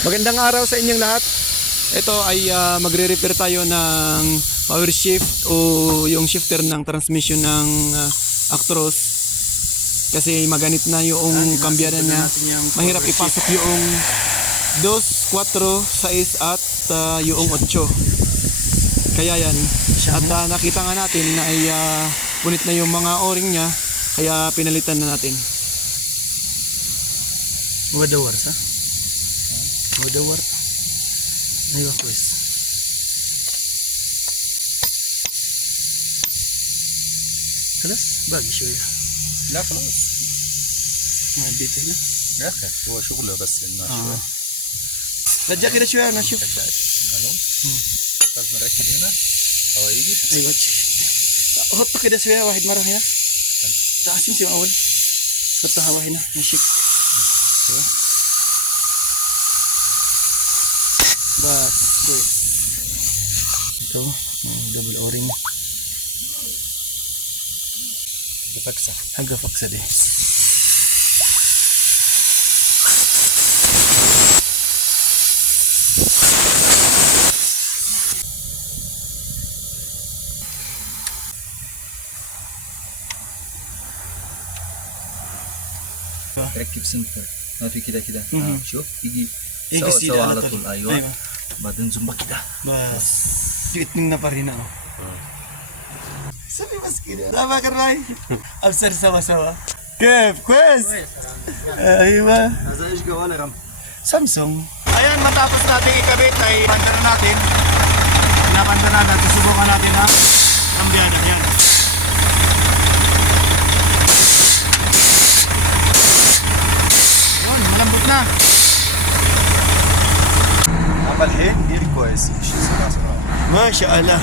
Magandang araw sa inyong lahat. Ito ay magre-repair tayo ng power shift o yung shifter ng transmission ng Actros. Kasi maganit na yung kambyada niya. Mahirap ipasok yung 2, 4, 6 at yung 8. Kaya yan. At nakita nga natin na ay punit na yung mga o-ring niya. Kaya pinalitan na natin. Wadawar sa? Wadawar. Ayo pues. خلاص باقي شوية. لا خلاص ما عديت هنا. يا اخي هو شغله بس الماشي. رجع كده شوية أنا أشوف. معلوم؟ لازم نركب هنا هو يجي. أيوة. حط كده شوية واحد مرة هنا. تعال سمسم أول. حط هوا هنا نشوف. بس كويس. Ito, double o-ring. بفكسه Hagapaksa din. ركب سنتر ما في كده كده مهم. شوف يجي يجي سوا سيدة سوا على على طول. طول ايوه أيوة. بعدين زنبه كده بس اتنين نفر هنا سوي بس كده لا فاكر راي ابصر سوا كيف كويس ايوه هذا ايش جوال رم Samsung. Ayan, matapos natin ikabit ay banda na natin. Pinabanda na natin. Susubukan natin ang kambyada. Ayan. Ayan, malambot na. اما الحين ديري كويس مش Masya Allah.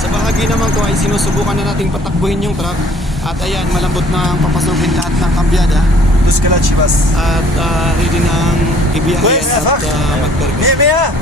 Sa bahagi naman ko ay sinusubukan na nating patakbuhin yung truck. At ayan, malambot na ang papasukin lahat ng kambyada. بس كلاتشي بس At ready na ang ibiyahin at magkarga. 100